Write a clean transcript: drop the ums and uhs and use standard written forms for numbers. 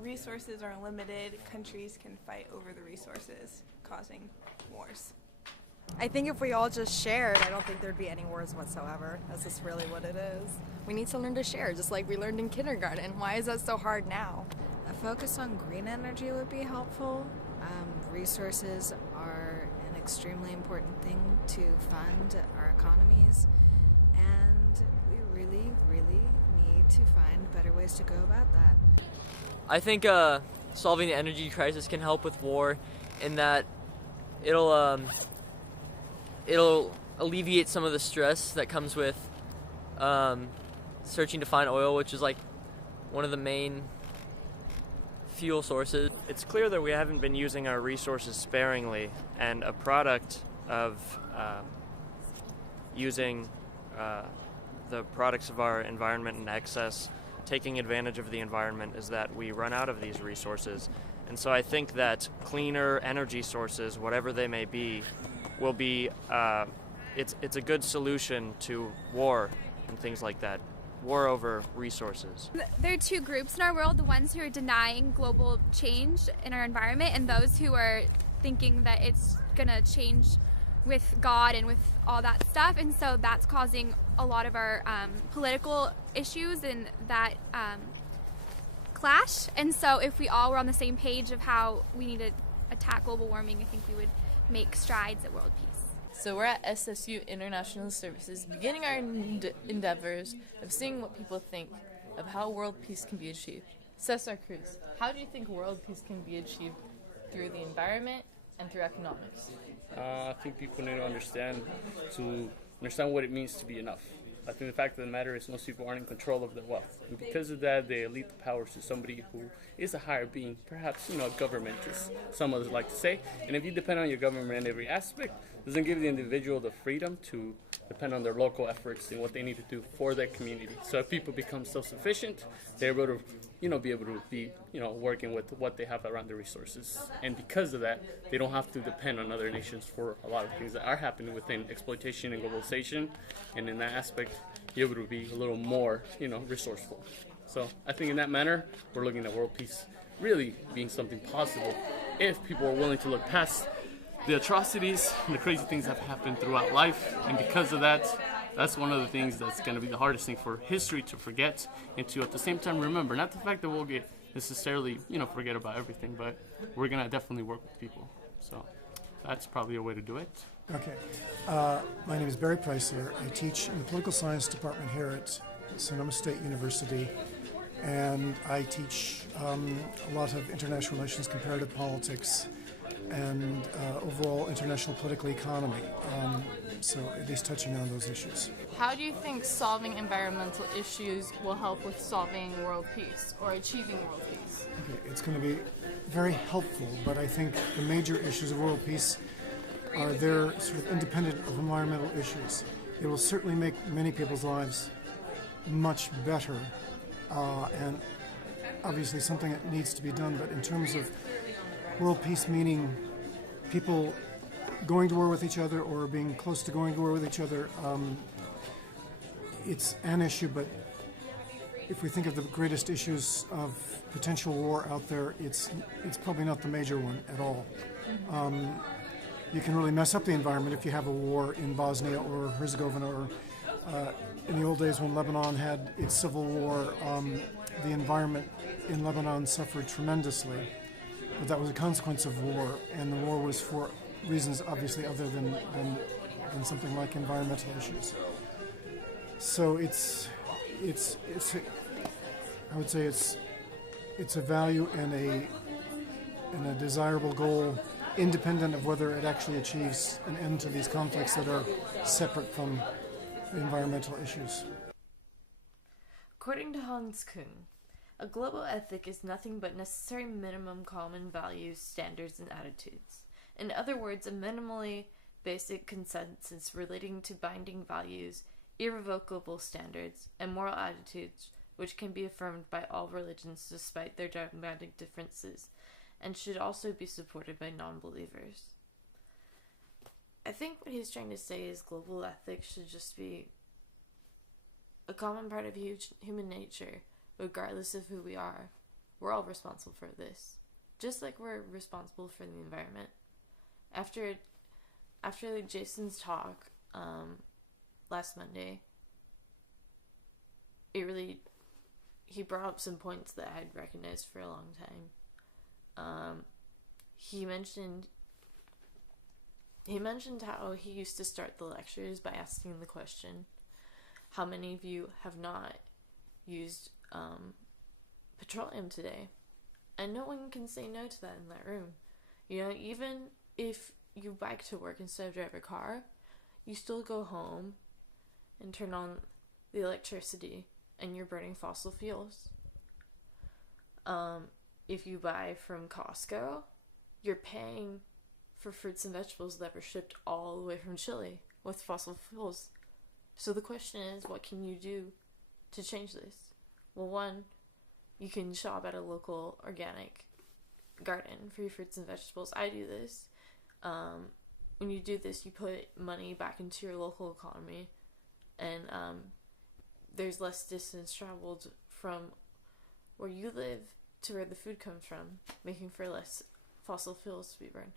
resources are limited, countries can fight over the resources, causing wars. I think if we all just shared, I don't think there'd be any wars whatsoever. That's just really what it is. We need to learn to share, just like we learned in kindergarten. Why is that so hard now? A focus on green energy would be helpful. Resources are an extremely important thing to fund our economies, and we really, really need to find better ways to go about that. I think solving the energy crisis can help with war in that it'll alleviate some of the stress that comes with searching to find oil, which is like one of the main fuel sources. It's clear that we haven't been using our resources sparingly, and a product of using the products of our environment in excess, taking advantage of the environment, is that we run out of these resources. And so I think that cleaner energy sources, whatever they may be, will be it's a good solution to war and things like that. War over resources. There are two groups in our world, the ones who are denying global change in our environment and those who are thinking that it's gonna change with God and with all that stuff, and so that's causing a lot of our political issues and that clash. And so if we all were on the same page of how we need to attack global warming, I think we would make strides at world peace. So we're at SSU International Services, beginning our endeavors of seeing what people think of how world peace can be achieved. Cesar Cruz, how do you think world peace can be achieved through the environment and through economics? I think people need to understand what it means to be enough. I think the fact of the matter is most people aren't in control of their wealth. And because of that, they elite the powers to somebody who is a higher being, perhaps, a government, as some others like to say. And if you depend on your government in every aspect, it doesn't give the individual the freedom to depend on their local efforts and what they need to do for their community. So if people become self-sufficient, they're able to, be working with what they have around the resources. And because of that, they don't have to depend on other nations for a lot of things that are happening within exploitation and globalization. And in that aspect, you're able to be a little more, resourceful. So I think in that manner, we're looking at world peace really being something possible if people are willing to look past the atrocities and the crazy things that have happened throughout life. And because of that, that's one of the things that's going to be the hardest thing for history to forget and to at the same time remember. Not the fact that we'll get necessarily, forget about everything, but we're going to definitely work with people. So that's probably a way to do it. Okay. My name is Barry Preisler. I teach in the political science department here at Sonoma State University, and I teach a lot of international relations, comparative politics, and overall international political economy, so at least touching on those issues. How do you think solving environmental issues will help with solving world peace or achieving world peace? Okay, it's going to be very helpful, but I think the major issues of world peace are they're sort of independent of environmental issues. It will certainly make many people's lives much better, and obviously something that needs to be done, but in terms of world peace meaning people going to war with each other or being close to going to war with each other, it's an issue, but if we think of the greatest issues of potential war out there, it's probably not the major one at all. You can really mess up the environment if you have a war in Bosnia or Herzegovina, or in the old days when Lebanon had its civil war, the environment in Lebanon suffered tremendously. But that was a consequence of war, and the war was for reasons obviously other than something like environmental issues. So it's I would say it's a value and a desirable goal, independent of whether it actually achieves an end to these conflicts that are separate from the environmental issues. According to Hans Küng, a global ethic is nothing but necessary minimum common values, standards, and attitudes. In other words, a minimally basic consensus relating to binding values, irrevocable standards, and moral attitudes which can be affirmed by all religions despite their dogmatic differences, and should also be supported by non-believers. I think what he's trying to say is global ethics should just be a common part of human nature, regardless of who we are, we're all responsible for this. Just like we're responsible for the environment. After Jason's talk last Monday, he brought up some points that I'd recognized for a long time. He mentioned how he used to start the lectures by asking the question, how many of you have not used petroleum today? And no one can say no to that in that room. You know, even if you bike to work instead of drive a car, you still go home and turn on the electricity and you're burning fossil fuels. If you buy from Costco, you're paying for fruits and vegetables that were shipped all the way from Chile with fossil fuels. So the question is, what can you do to change this? Well, one, you can shop at a local organic garden for your fruits and vegetables. I do this. When you do this, you put money back into your local economy, and there's less distance traveled from where you live to where the food comes from, making for less fossil fuels to be burned.